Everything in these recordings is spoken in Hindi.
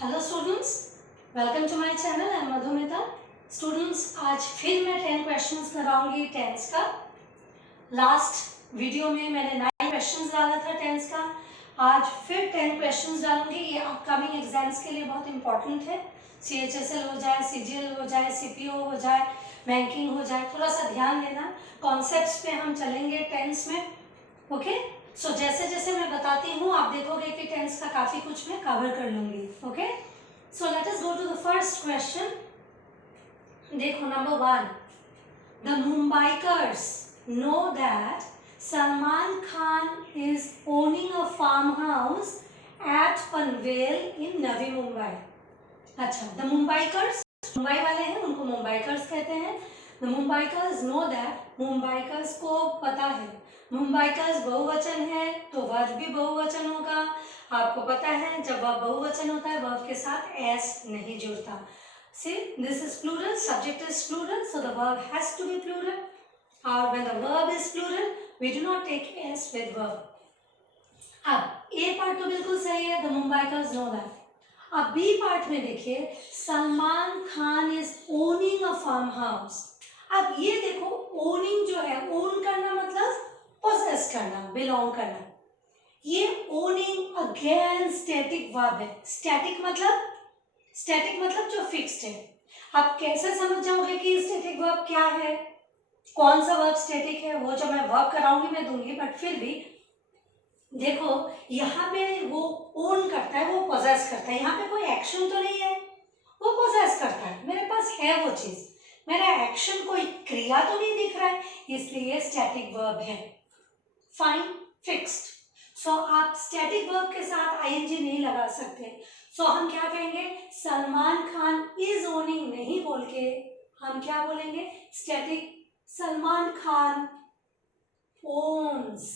Hello students, welcome to my channel. I am Madhumita. Students, आज फिर मैं 10 क्वेश्चंस कराऊंगी टेंस का। लास्ट वीडियो में मैंने 9 क्वेश्चंस डाला था टेंस का। आज फिर 10 क्वेश्चंस डालूंगी। ये अपकमिंग एग्जाम्स के लिए बहुत इंपॉर्टेंट है। CHSL हो जाए, CGL हो जाए, CPO हो जाए, बैंकिंग हो जाए, थोड़ा सा ध्यान देना। कॉन्सेप्ट्स पे हम चलेंगे टेंस में। ओके, सो जैसे जैसे मैं बताती हूँ आप देखोगे कि टेंस का काफी कुछ मैं कवर कर लूंगी। Okay, so let us go to the first question. देखो, number 1, the Mumbaikars know that Salman Khan is owning a farm house at Panvel in Navi Mumbai. अच्छा, द मुंबईकर्स, मुंबई वाले हैं, उनको मुंबईकर्स कहते हैं। The Mumbaikars know that, Mumbaikars को पता है। मुंबईकर्स बहुवचन है तो वर्ब भी बहुवचन होगा। आपको पता है जब वर्ब बहुवचन होता है वर्ब के साथ एस नहीं जुड़ता। See, this is plural, subject is plural, so the verb has to be plural, और when the verb is plural we do not take S with verb. अब ए पार्ट तो बिल्कुल सही है, द मुंबईकर्स नो दैट। अब बी पार्ट में देखिए, Salman Khan is owning a farm house. अब ये देखो, ओनिंग जो है, ओन करना मतलब पोजेस करना, बिलोंग करना। ये ओनिंग अगेन स्टैटिक वर्ब है। स्टैटिक मतलब जो फिक्स्ड है। आप कैसे समझ जाओगे कि स्टैटिक वर्ब क्या है, कौन सा वर्ब स्टैटिक है? वो जब मैं वर्ब कराऊंगी मैं दूंगी, बट फिर भी देखो, यहाँ पे वो ओन करता है, वो पोजेस करता है। यहाँ पे कोई एक्शन तो नहीं है, वो पोजेस करता है, मेरे पास है वो चीज, मेरा एक्शन, कोई क्रिया तो नहीं दिख रहा है, इसलिए स्टैटिक वर्ब है। Fine, fixed. सो आप स्टैटिक वर्ब के साथ आईएनजी नहीं लगा सकते। सो हम क्या कहेंगे? सलमान खान इज ओनिंग नहीं बोल के हम क्या बोलेंगे? Static, Salman Khan owns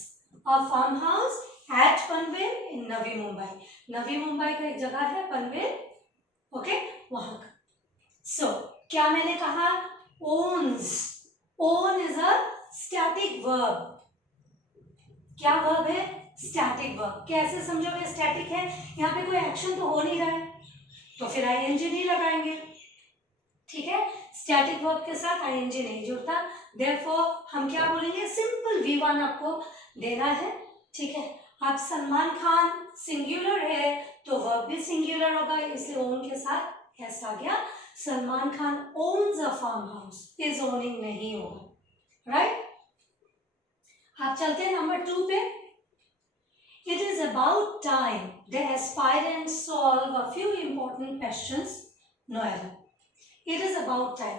a farm house at Panvel in Navi Mumbai. Navi Mumbai का एक जगह है पनवेल, ओके, वहां का। सो क्या मैंने कहा? Owns, own is a static verb. क्या वर्ब है? Static verb. कैसे समझोगे स्टैटिक है? यहाँ पे कोई एक्शन तो हो नहीं रहा है, तो फिर आईएनजी नहीं लगाएंगे, ठीक है? स्टैटिक वर्ब के साथ आईएनजी नहीं जुड़ता, देयरफॉर हम क्या बोलेंगे? सिंपल V1 आपको देना है, ठीक है? अब सलमान खान सिंगुलर है तो वर्ब भी सिंगुलर होगा, इसलिए ओन के साथ एस आ गया। Salman Khan owns a farm house, is owning नहीं होगा, राइट? आप चलते हैं नंबर 2 पे। It is about time the aspirants solve a few important questions. No error. It is about time.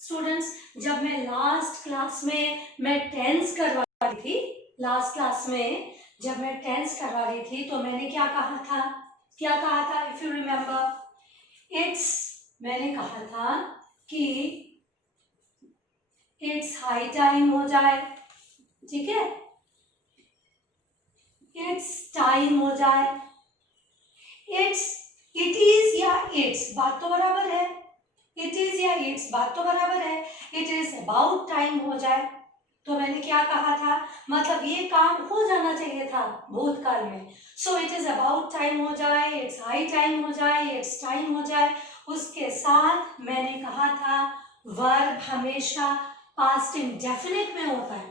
Students, जब मैं लास्ट क्लास में मैं टेंस करवा रही थी, लास्ट क्लास में जब मैं टेंस करवा रही थी तो मैंने क्या कहा था? क्या कहा था? इफ यू रिमेम्बर, इट्स, मैंने कहा था कि इट्स हाई टाइम हो जाए, ठीक है? इट्स टाइम हो जाए, इट्स, इट इज या इट्स, बात तो बराबर है। इट इज या इट्स, बात तो बराबर है। इट इज अबाउट टाइम हो जाए तो मैंने क्या कहा था? मतलब ये काम हो जाना चाहिए था भूतकाल में। So it is about time हो जाए, इट्स हाई टाइम हो जाए, इट्स टाइम हो जाए, उसके साथ मैंने कहा था वर्ब हमेशा पास्ट इंडेफिनिट में होता है।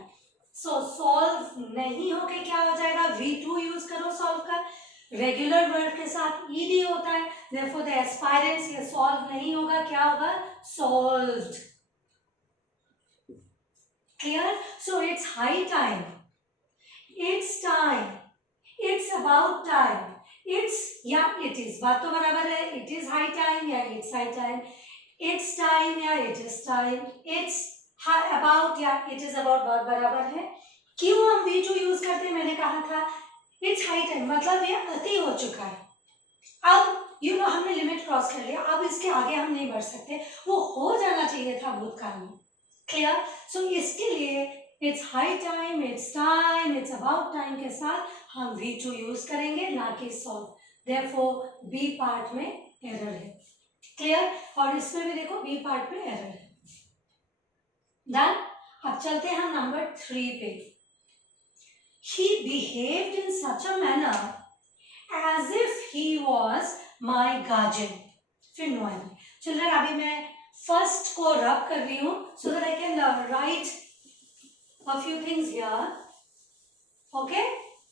सो सॉल्व नहीं होके क्या हो जाएगा? V2 यूज करो सॉल्व का। रेगुलर वर्ब के साथ ईडी होता है, therefore the aspirants, ये सॉल्व नहीं होगा, क्या होगा? Solved. Clear? So it's high time, it's time, it's about time, it's या इट इज, बात तो बराबर है। इट इज हाई टाइम या it's high time, it's time या it is time, it's about या इट इज अबाउट, बात बराबर है। क्यों हम V2 यूज करते हैं? मैंने कहा था इट्स हाई टाइम मतलब ये अति हो चुका है, अब हमने लिमिट क्रॉस कर लिया, अब इसके आगे हम नहीं बढ़ सकते, वो हो जाना चाहिए था भूतकाल में। क्लियर? सो इसके लिए it's high time, it's time, it's about time के साथ हम V2 यूज करेंगे, ना कि सॉल्व। देयरफॉर बी पार्ट में एरर है। क्लियर? और इसमें भी देखो बी पार्ट में एरर है। डन? अब चलते हैं हम नंबर 3 पे। He behaved in such a manner as if he was my guardian, फिर नो एन। चिल्ड्रन अभी मैं फर्स्ट को रब कर रही हूँ सो that I can write a few things here. Okay,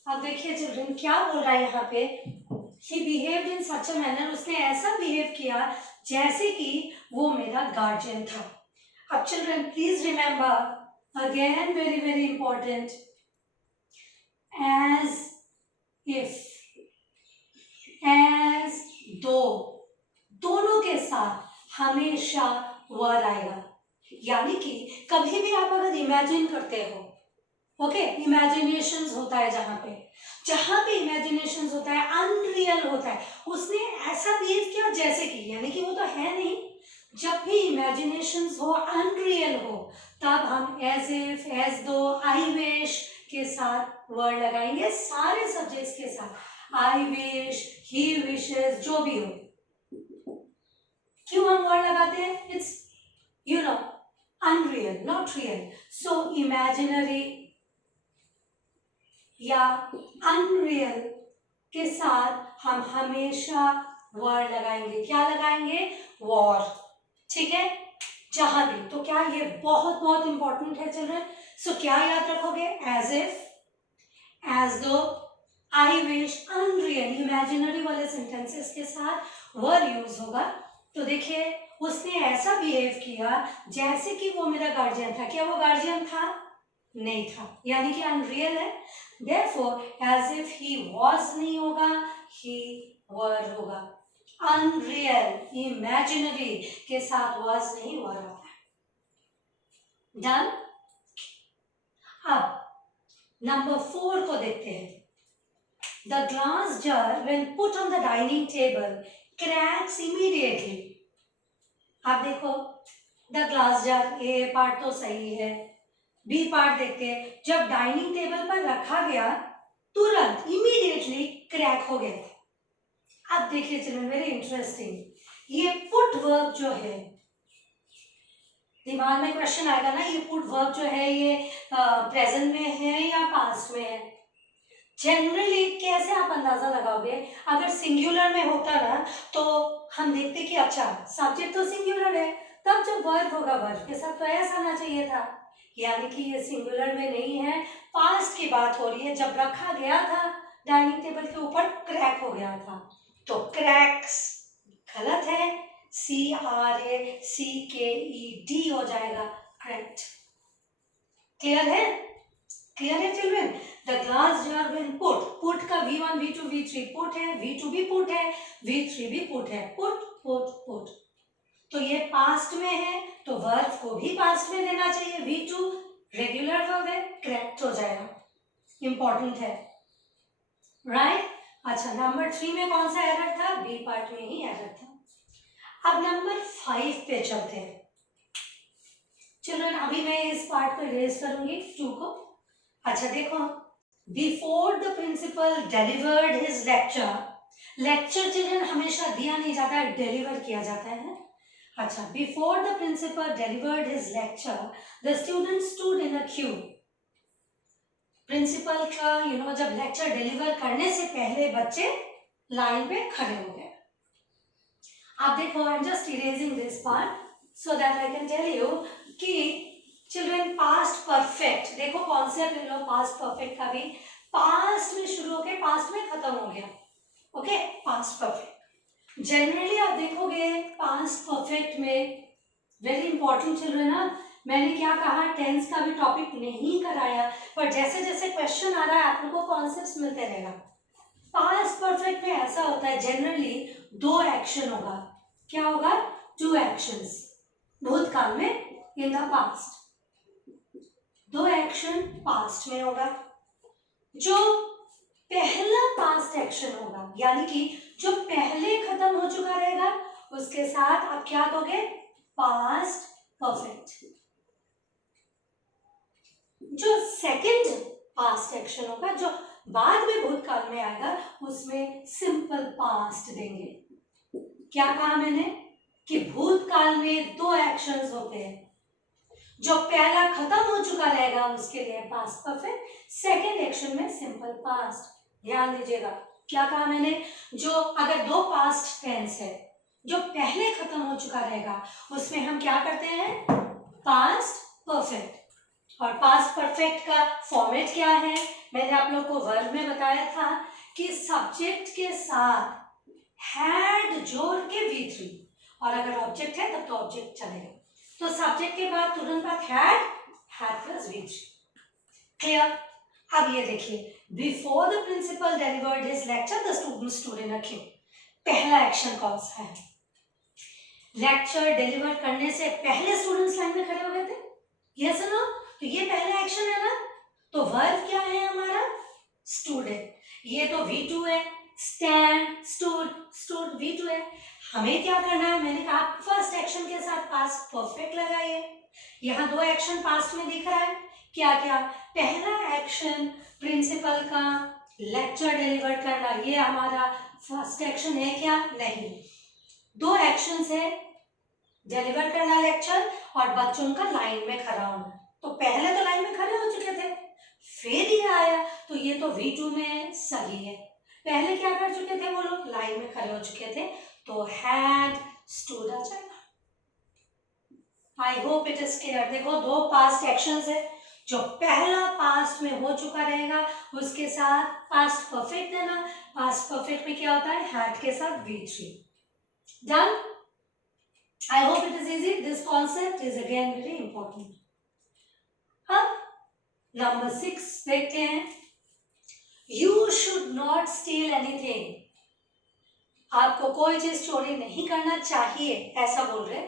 अब देखिए चिल्ड्रन क्या बोल रहा है यहाँ पे, ही behaved in such a manner, उसने ऐसा बिहेव किया जैसे कि वो मेरा गार्जियन था। अब children please remember again very very important, as if, as though, दोनों के साथ हमेशा वर आएगा। यानी कि कभी भी आप अगर इमेजिन करते हो, ओके, इमेजिनेशंस होता है जहां पे इमेजिनेशंस होता है, अनरियल होता है, उसने ऐसा बिहेव किया जैसे कि, यानी कि वो तो है नहीं। जब भी इमेजिनेशंस हो, अनरियल हो, तब हम एज इफ, एज दो, आई विश के साथ वर्ड लगाएंगे, सारे सब्जेक्ट्स के साथ, आई विश, ही विशेस, जो भी हो। क्यों हम वर्ड लगाते हैं? It's you know unreal, not real, so imaginary या अनरियल के साथ हम हमेशा वर्ड लगाएंगे। क्या लगाएंगे? वॉर। ठीक है, जहां भी। तो क्या ये बहुत बहुत इंपॉर्टेंट है चिल्ड्रन? सो क्या याद रखोगे? एज इफ, एज दो, आई विश, अनरियल, इमेजिनरी वाले सेंटेंसेस के साथ वर्ड यूज होगा। तो देखिए, उसने ऐसा बिहेव किया जैसे कि वो मेरा गार्जियन था। क्या वो गार्जियन था? नहीं था, यानी कि अनरियल है। Therefore, as if he was नहीं होगा, he were होगा। अनरियल, इमेजिनरी के साथ was नहीं, were होता है। डन। अब नंबर 4 को देखते हैं। The glass jar when put on the dining table cracks immediately। आप देखो, the glass jar, A part तो सही है, बी पार्ट देखते हैं। जब डाइनिंग टेबल पर रखा गया, तुरंत इमीडिएटली क्रैक हो गया। अब देखिए चिल्ड्रन, वेरी इंटरेस्टिंग, ये पुट वर्ब जो है, दिमाग में क्वेश्चन आएगा ना, ये पुट वर्ब जो है ये प्रेजेंट में है या पास्ट में है? जनरली कैसे आप अंदाजा लगाओगे? अगर सिंगुलर में होता ना तो हम देखते कि अच्छा सब्जेक्ट तो सिंगुलर है, तब जब वर्ब होगा वर्ब के साथ तो ऐसा आना चाहिए था। यानी कि ये सिंगुलर में नहीं है, पास्ट की बात हो रही है। जब रखा गया था डाइनिंग टेबल के ऊपर, क्रैक हो गया था, तो क्रैक्स गलत है, CRACKED हो जाएगा, करेक्ट। क्लियर है? क्लियर है children? The glass jar when put, put का V1 V2 V3 पुट है, V2 भी पुट है, V3 भी पुट है, पुट पुट पुट। तो ये पास्ट में है तो वर्ब को भी पास्ट में देना चाहिए। V2 रेगुलर वर्ब है, करेक्ट हो जाएगा, इंपॉर्टेंट है, राइट? अच्छा, नंबर 3 में कौन सा एरर था? बी पार्ट में ही एरर था। अब नंबर 5 पे चलते हैं। चिल्ड्रन अभी मैं इस पार्ट को इरेज करूंगी, 2 को। अच्छा देखो, before the principal delivered his lecture, lecture children हमेशा दिया नहीं जाता है, डिलीवर किया जाता है। अच्छा, before the principal delivered his lecture the student stood in a queue. प्रिंसिपल का जब लेक्चर डिलीवर करने से पहले बच्चे लाइन पे खड़े हो गए। आप देखो, I am just erasing this part so that I can tell you कि चिल्ड्रन पास्ट परफेक्ट, देखो कॉन्सेप्ट ले लो पास्ट परफेक्ट का भी, पास्ट में शुरू होके पास्ट में खत्म हो गया। Okay, past perfect. जनरली आप देखोगे पास्ट परफेक्ट में वेरी इंपॉर्टेंट चिल्ड्रन ना, मैंने क्या कहा, टेंस का भी टॉपिक नहीं कराया, पर जैसे जैसे क्वेश्चन आ रहा है आप लोगों को कॉन्सेप्ट्स मिलते रहेगा। पास्ट परफेक्ट में ऐसा होता है जनरली 2 एक्शन होगा। क्या होगा? 2 एक्शंस, भूतकाल में, in the past. 2 action past में होगा। जो पहला पास्ट एक्शन होगा, यानी कि जो पहले खत्म हो चुका रहेगा, उसके साथ आप क्या दोगे? Past perfect. जो सेकंड पास्ट एक्शन होगा, जो बाद में भूतकाल में आएगा, उसमें सिंपल पास्ट देंगे। क्या कहा मैंने कि भूतकाल में 2 एक्शंस होते हैं। जो पहला खत्म हो चुका रहेगा उसके लिए पास्ट परफेक्ट, सेकंड एक्शन में सिंपल पास्ट। ध्यान दीजिएगा, क्या कहा मैंने, जो अगर दो पास्ट टेंस है जो पहले खत्म हो चुका रहेगा उसमें हम क्या करते हैं, पास्ट परफेक्ट। और पास्ट परफेक्ट का फॉर्मेट क्या है, मैंने आप लोग को वर्ब में बताया था कि सब्जेक्ट के साथ हैड जोड़ के V3, और अगर ऑब्जेक्ट है तब तो ऑब्जेक्ट चलेगा। तो सब्जेक्ट के बाद तुरंत बाद हैड प्लस V3। क्लियर। अब ये देखिए, before the principal delivered his lecture the student stood in a queue. पहला एक्शन कौन सा है, लेक्चर डिलीवर करने से पहले स्टूडेंट्स लाइन में खड़े हो गए थे, यस नो, तो ये पहला एक्शन है ना। तो वर्ब क्या है हमारा, स्टूड है, ये तो V2 है, स्टैंड स्टूड V2 है। हमें क्या करना है, मैंने कहा फर्स्ट एक्शन के साथ पास्ट परफेक्ट लगाइए। यहाँ दो एक्शन पास्ट में दिख रहा है, क्या क्या, पहला एक्शन प्रिंसिपल का लेक्चर डिलीवर करना, ये हमारा फर्स्ट एक्शन है क्या, नहीं। दो एक्शन है, डिलीवर करना लेक्चर और बच्चों का लाइन में खड़ा होना। तो पहले तो लाइन में खड़े हो चुके थे, फिर ये आया, तो ये तो V2 में सही है। पहले क्या कर चुके थे वो लोग, लाइन में खड़े हो चुके थे, तो हैड स्टूड आ जाएगा। I hope it is clear. देखो दो पास्ट एक्शंस है, जो पहला पास्ट में हो चुका रहेगा उसके साथ पास्ट परफेक्ट देना। पास्ट परफेक्ट में क्या होता है, हैड के साथ V3। Done. I hope it is easy. This concept is again very important. अब नंबर 6 देखते हैं, You should not steal anything. आपको कोई चीज चोरी नहीं करना चाहिए, ऐसा बोल रहे।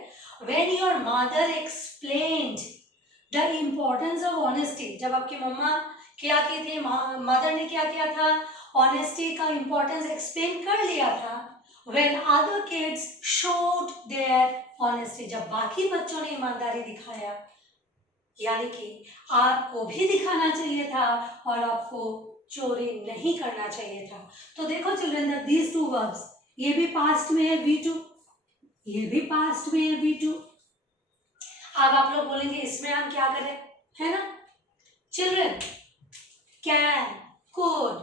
When your mother explained the importance of honesty, जब आपकी मम्मा क्या की थी, मदर ने क्या किया था, ऑनेस्टी का इंपॉर्टेंस एक्सप्लेन कर लिया था। When other kids showed their honesty, जब बाकी बच्चों ने ईमानदारी दिखाया, यानी कि आपको भी दिखाना चाहिए था और आपको चोरी नहीं करना चाहिए था। तो देखो चिल्ड्रन, दीज टू वर्ब्स, ये भी पास्ट में है V2, ये भी पास्ट में है V2। अब आप लोग बोलेंगे इसमें हम क्या करें, है ना children, can, could,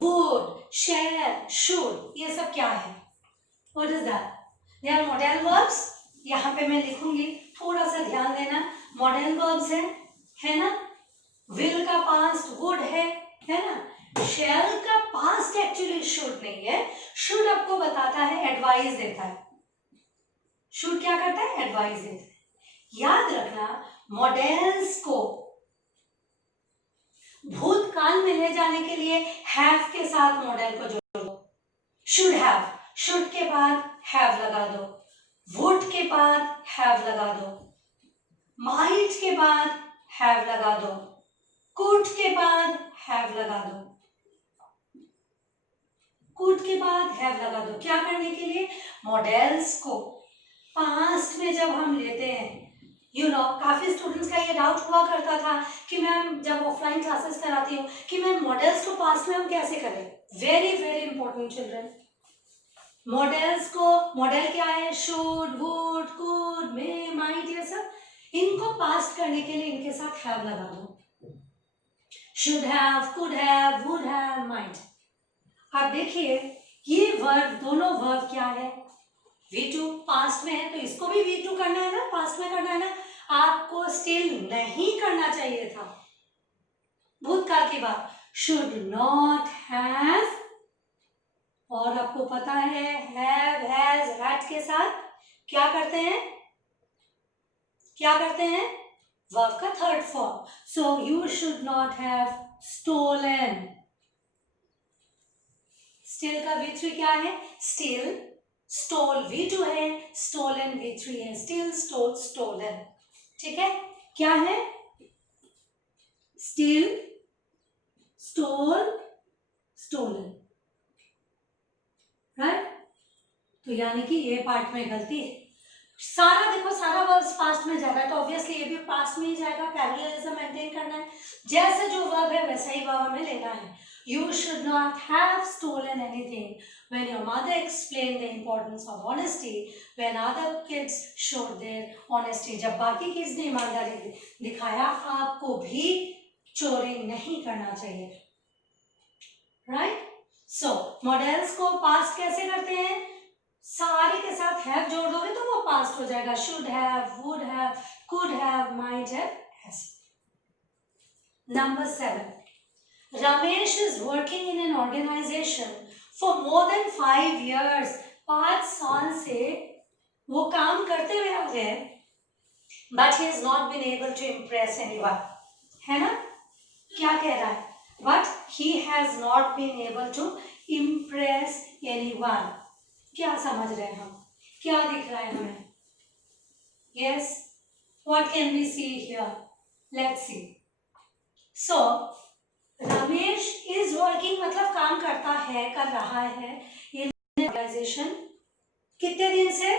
would, shall, should, ये सब क्या है, what is that, they are modal verbs. यहाँ पे मैं लिखूंगी, थोड़ा सा ध्यान देना, मॉडल वर्ब्स है ना। विल का पास्ट वुड है ना। शेल का पास्ट एक्चुअली शुड नहीं है, शुड आपको बताता है, एडवाइस देता है। शुड क्या करता है, एडवाइस देता है। याद रखना, मॉडल्स को भूतकाल में ले जाने के लिए हैव के साथ मॉडल को जोड़ो। शुड हैव, शुड के बाद हैव लगा दो, वुड के बाद हैव लगा दो, माइट के बाद हैव लगा दो, कुड के बाद हैव लगा दो, कुड के बाद हैव लगा दो। क्या करने के लिए, मॉडल्स को पास्ट में जब हम लेते हैं, काफी स्टूडेंट्स का ये डाउट हुआ करता था कि मैम जब ऑफलाइन क्लासेस कराती हूँ कि मैम मॉडल्स को पास्ट में हम कैसे करें। Very very important children, models को, मॉडल क्या है, should, would, could, may, might, ये सब, इनको पास्ट करने के लिए इनके साथ हैव लगा दो। Should have, could have, would have, might. अब देखिए ये वर्ब, दोनों वर्ब क्या है, V2 पास्ट में है, तो इसको भी V2 करना है ना, पास्ट में करना है ना। आपको स्टिल नहीं करना चाहिए था, भूतकाल की बात, शुड नॉट हैव, और आपको पता है हैव, हैज, हैड के साथ क्या करते हैं, क्या करते हैं, वर्ब का third form. So you should not have stolen. Steal का V3 क्या है, स्टिल, स्टोल V2 है, स्टोलन V3 है, स्टिल, स्टोल, स्टोलन। ठीक है, क्या है, स्टिल, स्टोल, स्टोलन, राइट। तो यानी कि ये पार्ट में गलती है। सारा देखो, सारा वर्ब्स पास्ट में जा रहा है, तो ऑब्वियसली ये भी पास्ट में ही जाएगा। पैरेललिज्म मेंटेन करना है, जैसे जो वर्ब है वैसा ही वर्ब हमें लेना है। You should not have stolen anything when your mother explained the importance of honesty, when other kids showed their honesty. जब बाकी किड्स ने ईमानदारी दिखाया, आपको भी चोरी नहीं करना चाहिए, right? सो मॉडल्स को पास्ट कैसे करते हैं, सारे के साथ हैव जोड़ दोगे तो वो पास्ट हो जाएगा, should have, would have, could have, might have, ऐसे। Number 7, Ramesh is working in an organisation for more than 5 years, 5 साल से वो काम करते हुए आ रहे हैं, but he is not been able to impress anyone, है ना, क्या कह रहा है, but he has not been able to impress anyone, क्या समझ रहे हैं हम, क्या दिख रहा है हमें, yes, what can we see here, let's see. So Ramesh is working मतलब काम करता है, कर रहा है इन ऑर्गेनाइजेशन, कितने दिन से,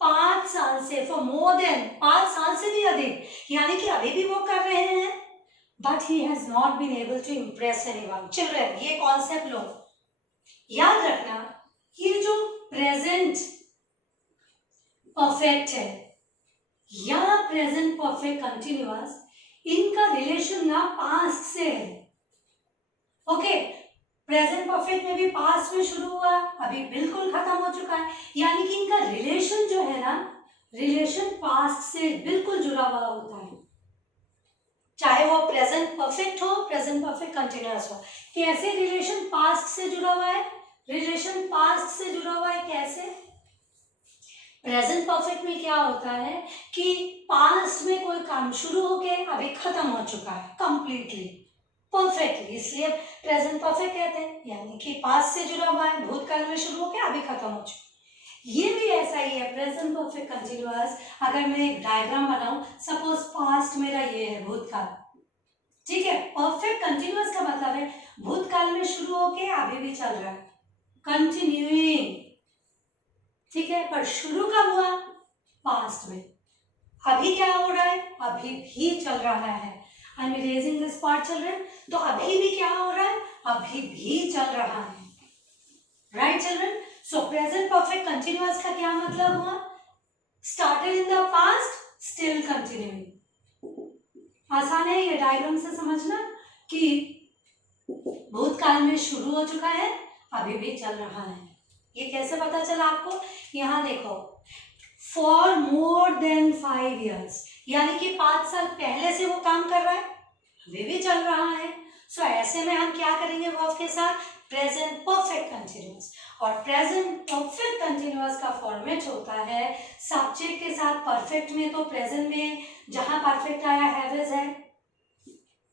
5 साल से, फॉर मोर देन 5 साल से भी अधिक, यानी कि अभी भी वो कर रहे हैं, but he has not been able to impress anyone. Children, ये कॉन्सेप्ट लो, याद रखना, ये जो प्रेजेंट परफेक्ट है या प्रेजेंट परफेक्ट कंटिन्यूअस, इनका रिलेशन ना पास्ट से है, ओके। प्रेजेंट परफेक्ट में भी पास्ट में शुरू हुआ, अभी बिल्कुल खत्म हो चुका है, यानी कि इनका रिलेशन जो है ना, रिलेशन पास्ट से बिल्कुल जुड़ा हुआ होता है, चाहे वो प्रेजेंट परफेक्ट हो, प्रेजेंट परफेक्ट कंटिन्यूअस हो। कैसे रिलेशन पास्ट से जुड़ा हुआ है, रिलेशन पास्ट से जुड़ा हुआ है कैसे, प्रेजेंट परफेक्ट में क्या होता है कि पास्ट में कोई काम शुरू होके अभी खत्म हो चुका है कंप्लीटली, परफेक्टली, इसलिए प्रेजेंट परफेक्ट कहते हैं, यानी कि पास्ट से जुड़ा हुआ है, भूतकाल में शुरू होके अभी खत्म हो चुका है। ये भी ऐसा ही है, प्रेजेंट परफेक्ट कंटिन्यूअस। अगर मैं एक डायग्राम बनाऊं, सपोज पास्ट मेरा ये है भूतकाल, ठीक है, परफेक्ट कंटिन्यूअस का मतलब है भूतकाल में शुरू होके अभी भी चल रहा है, कंटिन्यूइंग, ठीक है, पर शुरू कब हुआ, पास्ट में, अभी क्या हो रहा है, अभी भी चल रहा है, I M erasing this part children, तो अभी भी क्या हो रहा है, अभी भी चल रहा है, राइट चिल्ड्रन। सो प्रेजेंट परफेक्ट कंटिन्यूअस का क्या मतलब हुआ, started in the past, still continuing. आसान है ये डायग्राम से समझना कि भूतकाल में शुरू हो चुका है, अभी भी चल रहा है। ये कैसे पता चला आपको, यहाँ देखो, फॉर मोर देन 5 years, यानी कि 5 साल पहले से वो काम कर रहा है, अभी भी चल रहा है। सो ऐसे में हम क्या करेंगे वर्ब के साथ, प्रेजेंट परफेक्ट कंटिन्यूअस, और प्रेजेंट परफेक्ट कंटिन्यूअस का फॉर्मेट होता है सब्जेक्ट के साथ परफेक्ट में, तो प्रेजेंट में जहां परफेक्ट आया हैव इज है,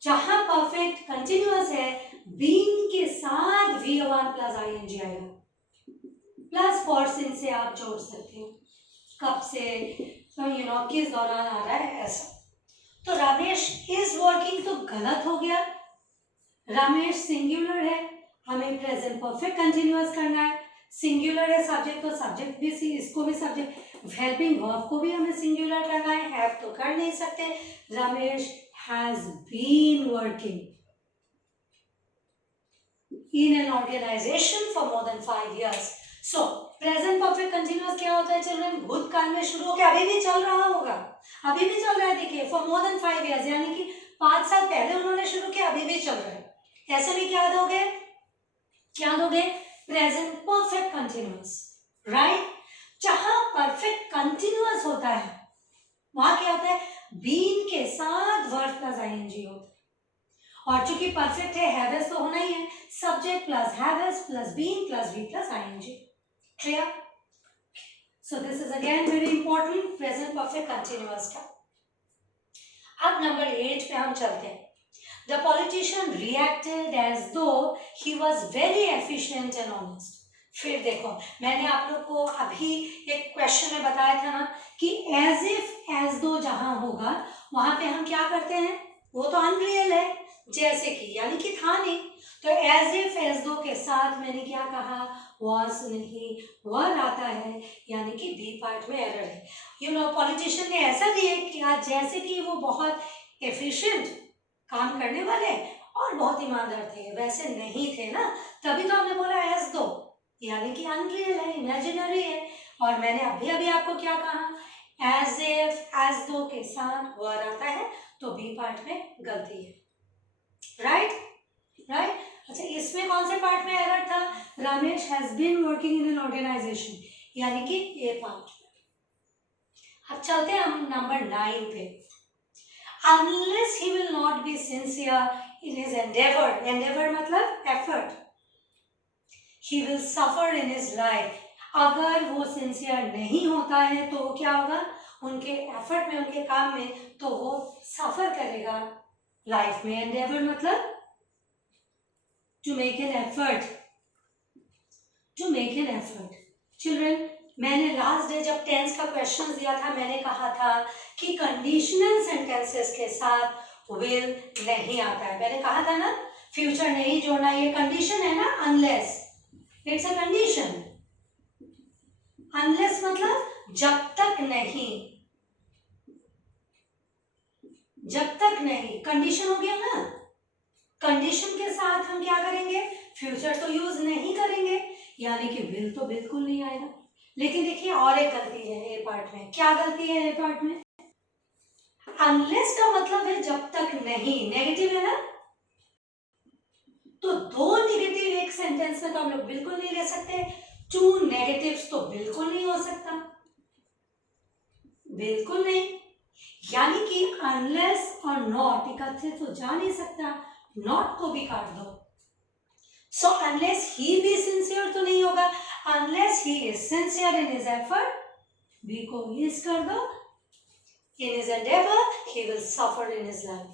जहां परफेक्ट कंटिन्यूअस है बीन के साथ V1 प्लस ING आएगा, प्लस फॉर सिंस से आप जोड़ सकते हो, कब से, किस दौरान आ रहा है, ऐसा। तो रमेश इज वर्किंग तो गलत हो गया, रमेश सिंगुलर है, हमें प्रेजेंट परफेक्ट कंटिन्यूअस करना है, सिंगुलर है सब्जेक्ट, तो सब्जेक्ट भी इसको भी सब्जेक्ट, हेल्पिंग वर्ब को भी हमें सिंगुलर करना है, हैव तो कर नहीं सकते, Ramesh has been working in an organisation for more than 5 years। So present perfect continuous क्या होता है चिल्ड्रन, भूतकाल में शुरू होकर अभी भी चल रहा होगा, अभी भी चल रहा है, देखिए फॉर मोर देन 5 years, यानी कि 5 साल पहले उन्होंने शुरू किया, अभी भी चल रहा है, ऐसे में क्या दोगे, क्या दोगे, प्रेजेंट परफेक्ट कंटिन्यूअस, राइट। जहां परफेक्ट कंटिन्यूअस होता है वहां क्या होता है, बीन के साथ वर्ब प्लस ING होता है, और चूंकि परफेक्ट है हैव तो होना ही है, subject plus have plus been plus V plus ING, clear. So this is again very important, present perfect continuous का। अब नंबर 8 पे हम चलते हैं। The politician reacted as though he was very efficient and honest. फिर देखो, मैंने आप लोग को अभी एक क्वेश्चन में बताया था ना कि as if as though जहां होगा वहां पे हम क्या करते हैं, वो तो अनरियल है, जैसे कि, यानी कि था नहीं, तो as if as though के साथ मैंने क्या कहा, was नहीं, वर आता है, यानी कि बी पार्ट में एरर है। पॉलिटिशियन ने ऐसा रिएक्ट किया जैसे कि वो बहुत एफिशिएंट काम करने वाले और बहुत ईमानदार थे, वैसे नहीं थे ना, तभी तो हमने बोला एज दो, यानी कि अनरियल है, इमेजिनरी है। और मैंने अभी आपको क्या कहा, एज इफ एज दो के साथ वर आता है तो बी पार्ट में गलती है, राइट। अच्छा, इसमें कौन से पार्ट में एरर था? Ramesh has been working in an organisation, यानी कि ए पार्ट। अब चलते हैं हम नंबर 9 पे। Unless he will not be sincere in his endeavor, endeavor मतलब effort, he will suffer in his life। अगर वो सिंसियर नहीं होता है तो क्या होगा? उनके एफर्ट में, उनके काम में, तो वो सफर करेगा लाइफ में। एंडेवर मतलब to make an effort, to make an effort. Children, मैंने लास्ट डे जब टेंस का क्वेश्चन दिया था, मैंने कहा था कि कंडीशनल सेंटेंसेस के साथ विल नहीं आता है। मैंने कहा था ना, फ्यूचर नहीं जोड़ना, ये कंडीशन है ना, unless, it's a condition. Unless मतलब जब तक नहीं, जब तक नहीं, कंडीशन हो गया ना। कंडीशन के साथ हम क्या करेंगे? फ्यूचर तो यूज नहीं करेंगे, यानी कि विल तो बिल्कुल नहीं आएगा। लेकिन देखिए और एक गलती है ए पार्ट में। क्या गलती है ए पार्ट में? अनलेस का मतलब है जब तक नहीं, नेगेटिव है ना, तो दो नेगेटिव एक सेंटेंस में तो हम लोग बिल्कुल नहीं ले सकते। टू नेगेटिव्स तो बिल्कुल नहीं हो सकता, बिल्कुल नहीं। यानी कि अनलेस और नॉट इकट्ठे तो जा नहीं सकता, नॉट को भी काट दो। So unless he be sincere तो नहीं होगा, unless he is sincere in his effort, be को इज कर दो, in his endeavour he will suffer in his life.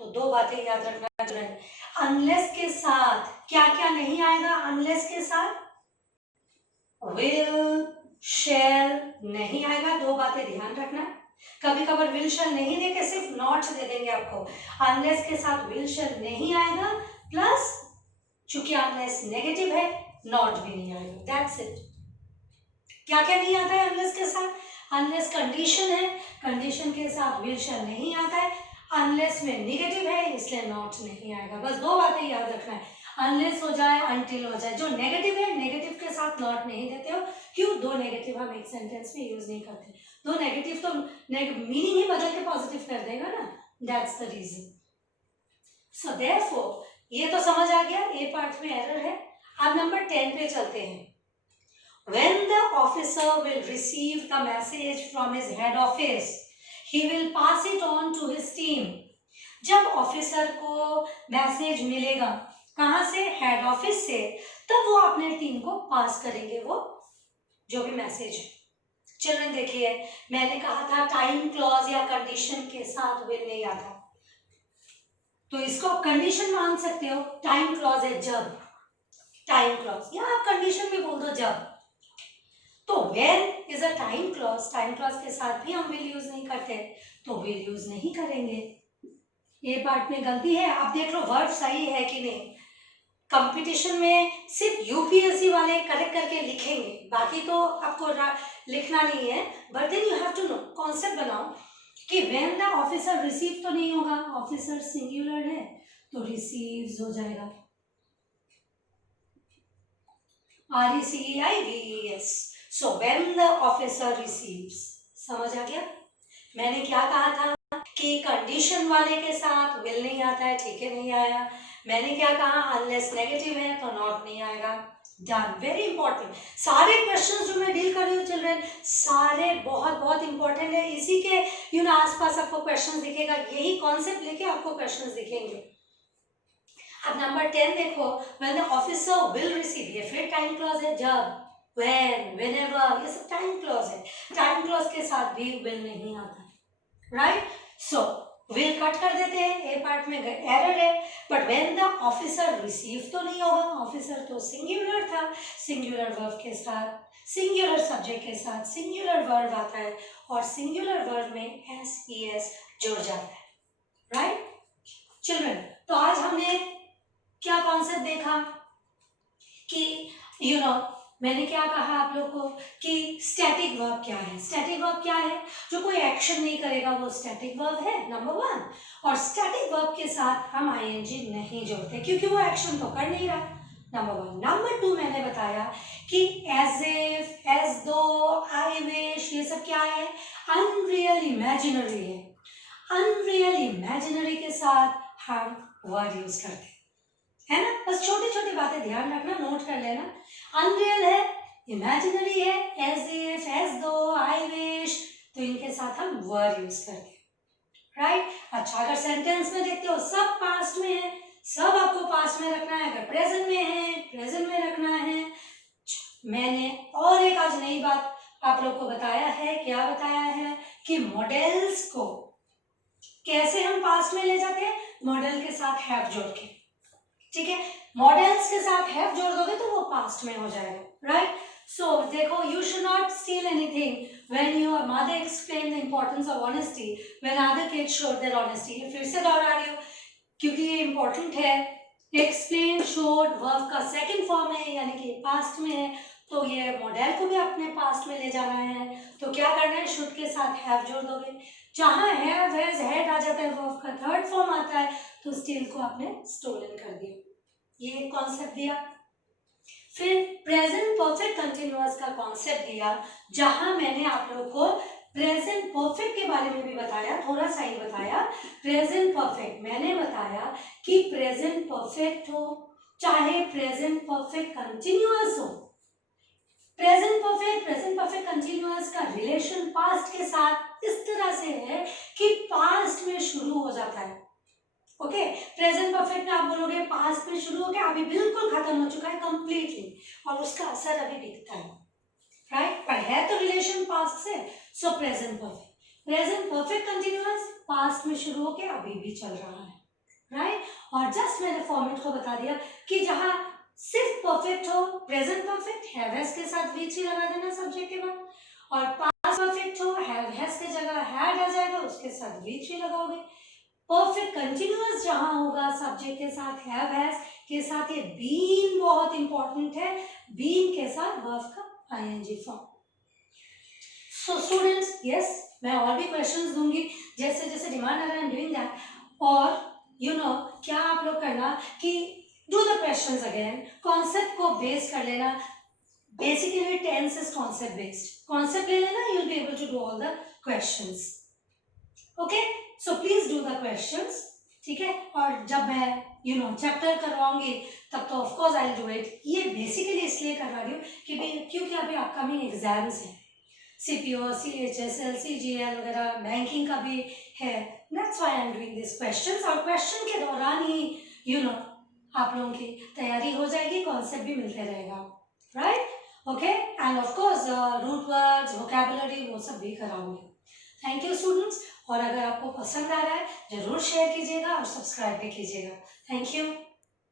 तो दो बातें याद रखना चाहिए। अनलेस के साथ क्या क्या नहीं आएगा? अनलेस के साथ विल, शैल नहीं आएगा। दो बातें ध्यान रखना। कभी कभार विल शैल नहीं देके सिर्फ नॉट दे देंगे आपको। अनलेस के साथ विल शैल नहीं आएगा, प्लस चूंकि अनलेस नेगेटिव है, नॉट भी नहीं आएगा। That's it. क्या क्या नहीं आता है अनलेस के साथ? अनलेस कंडीशन है, कंडीशन के साथ विल शैल नहीं आता है। अनलेस में नेगेटिव है, इसलिए नॉट नहीं आएगा। बस दो बातें याद रखना है, अनलेस हो जाए, अनटिल हो जाए। जो नेगेटिव है, नेगेटिव के साथ नॉट नहीं देते हो। क्यों? दो नेगेटिव हम एक सेंटेंस में यूज नहीं करते। दो नेगेटिव तो मीनिंग ही बदल के पॉजिटिव कर देगा ना, that's the reason. So therefore ये तो समझ आ गया, ए पार्ट में एरर है। अब नंबर 10 पे चलते हैं। When the officer will receive the message from his head office, he will pass it on to his team. जब ऑफिसर को मैसेज मिलेगा, कहाँ से? हेड ऑफिस से, तब वो अपने टीम को पास करेंगे वो जो भी मैसेज है। चिल्ड्रन देखिए, मैंने कहा था टाइम क्लॉज या कंडीशन के साथ विल नहीं आता, तो इसको आप कंडीशन मान सकते हो। टाइम क्लॉज है जब, टाइम क्लॉज, या आप कंडीशन भी बोल दो जब। तो when is a time clause, time clause के साथ भी हम विल यूज नहीं करते, तो विल यूज नहीं करेंगे। ये पार्ट में गलती है। अब देख लो वर्ड सही है कि नहीं। कंपटीशन में सिर्फ यूपीएससी वाले करेक्ट करके लिखेंगे, बाकी तो आपको लिखना नहीं है। But then you have to know, concept बनाओ कि व्हेन द ऑफिसर रिसीव तो नहीं होगा, ऑफिसर सिंगुलर है तो रिसीव्स हो जाएगा, RECEIVES। So when the officer receives, समझ आ गया? मैंने क्या कहा था कि कंडीशन वाले के साथ विल नहीं आता है, ठीक है, नहीं आया। मैंने क्या कहा? अनलेस नेगेटिव है तो नॉट नहीं आएगा। Done, very important. सारे क्वेश्चंस जो मैं डील कर रही हूँ चिल्ड्रन, सारे बहुत बहुत इंपॉर्टेंट है। इसी के आसपास आपको क्वेश्चंस दिखेगा, यही कॉन्सेप्ट लेके आपको क्वेश्चंस दिखेंगे। अब नंबर 10 देखो, when the officer will receive, ये फिर टाइम क्लॉज है, जब, व्हेन, व्हेनेवर, ये सब टाइम क्लॉज है। टाइम क्लॉज के साथ भी विल नहीं आता, राइट? सो विल कट कर देते हैं, ए पार्ट में एरर है। But when the officer receive तो नहीं होगा, ऑफिसर तो सिंगुलर था, सिंगुलर वर्ब के साथ, सिंगुलर सब्जेक्ट के साथ सिंगुलर वर्ब आता है, और सिंगुलर वर्ब में SES जुड़ जाता है, राइट चिल्ड्रन? तो आज हमने क्या कॉन्सेप्ट देखा कि मैंने क्या कहा आप लोग को कि स्टैटिक वर्ब क्या है। स्टैटिक वर्ब क्या है? जो कोई एक्शन नहीं करेगा वो स्टैटिक वर्ब है, नंबर 1। और स्टैटिक वर्ब के साथ हम ING नहीं जोड़ते क्योंकि वो एक्शन तो कर नहीं रहा, नंबर 1। नंबर 2 मैंने बताया कि एज इफ, एज दो, आई विश, ये सब क्या है? अनरियल इमेजिनरी है। अनरियल इमेजिनरी के साथ हम वर्ड यूज करते हैं, है ना। बस छोटी छोटी बातें ध्यान रखना, नोट कर लेना। अनरियल है, इमेजिनरी है, एज इफ, एज दो, आई विश, तो इनके साथ हम वर यूज करते हैं, राइट। अच्छा, अगर सेंटेंस में देखते हो सब पास्ट में है, सब आपको पास्ट में रखना है, अगर प्रेजेंट में है प्रेजेंट में रखना है। मैंने और एक आज नई बात आप लोग को बताया है, क्या बताया है कि मॉडल्स को कैसे हम पास्ट में ले जाते हैं, मॉडल के साथ हैव जोड़ के, ठीक है। मॉडल्स के साथ हैव जोड़ दोगे तो वो पास्ट में हो जाएगा, राइट। सो देखो, you should not steel anything when your mother explain the importance of honesty when other kids show their honesty. ये फिर से दोहरा रही हूँ क्योंकि ये इंपॉर्टेंट है। एक्सप्लेन शोड वर्ब का सेकंड फॉर्म है, यानी कि पास्ट में है, तो ये मॉडल को भी अपने पास्ट में ले जाना है, तो क्या करना है, शुड के साथ हैव जोड़ दोगे। जहां हैव, हैज, हैड आ जाता है, वर्ब का थर्ड फॉर्म आता है, तो स्टील को आपने स्टोलन कर दिया, ये कॉन्सेप्ट दिया। फिर प्रेजेंट परफेक्ट कंटिन्यूअस का कॉन्सेप्ट दिया, जहां मैंने आप लोगों को प्रेजेंट परफेक्ट के बारे में भी बताया, थोड़ा सा ही बताया। प्रेजेंट परफेक्ट मैंने बताया कि प्रेजेंट परफेक्ट हो चाहे प्रेजेंट परफेक्ट कंटिन्यूअस हो, प्रेजेंट परफेक्ट कंटिन्यूअस का रिलेशन पास्ट के साथ इस तरह से है कि पास्ट में शुरू हो जाता है, ओके। प्रेजेंट परफेक्ट में आप बोलोगे पास्ट में शुरू हो गया, अभी बिल्कुल खत्म हो चुका है कंप्लीटली, और उसका असर अभी दिखता है, राइट। पर है तो रिलेशन पास्ट से, सो प्रेजेंट परफेक्ट कंटिन्यूअस पास्ट में शुरू होके अभी भी चल रहा है, राइट। और जस्ट मैंने फॉर्मेट को बता दिया कि जहां सिर्फ परफेक्ट हो, प्रेजेंट परफेक्ट हैव हैज के साथ वीच ही लगा देना सब्जेक्ट के बाद, और पास्ट परफेक्ट हो हैव हैज के जगह हैड आ जाएगा, उसके साथ वीच ही लगाओगे। परफेक्ट कंटिन्यूअस जहां होगा सब्जेक्ट के साथ हैव हैज के साथ ये बीन बहुत इंपॉर्टेंट है, बीन के साथ वर्ब का ING form. So students, yes, मैं और भी क्वेश्चंस दूंगी जैसे जैसे डिमांड आ रहा है, आई एम डूइंग दैट। और यू नो क्या आप लोग करना कि do the questions again, concept को बेस कर लेना। Basically tense is concept based, concept ले लेना, you will be able to do all the questions, okay. So please do the questions, ठीक है। और जब मैं चैप्टर करवाऊंगी तब तो of course I will do it. ये बेसिकली इसलिए करवा रही हूँ क्योंकि अभी अपकमिंग एग्जाम्स हैं, सीपीओ, सीएचएसएल, सीजीएल वगैरह, बैंकिंग का भी है, that's why I am doing this questions. और क्वेश्चन के दौरान ही आप लोगों की तैयारी हो जाएगी, कॉन्सेप्ट भी मिलते रहेगा, right, okay. And of course root words, vocabulary, वो सब भी कराऊंगी। थैंक यू स्टूडेंट्स, और अगर आपको पसंद आ रहा है जरूर शेयर कीजिएगा और सब्सक्राइब भी कीजिएगा। Thank you.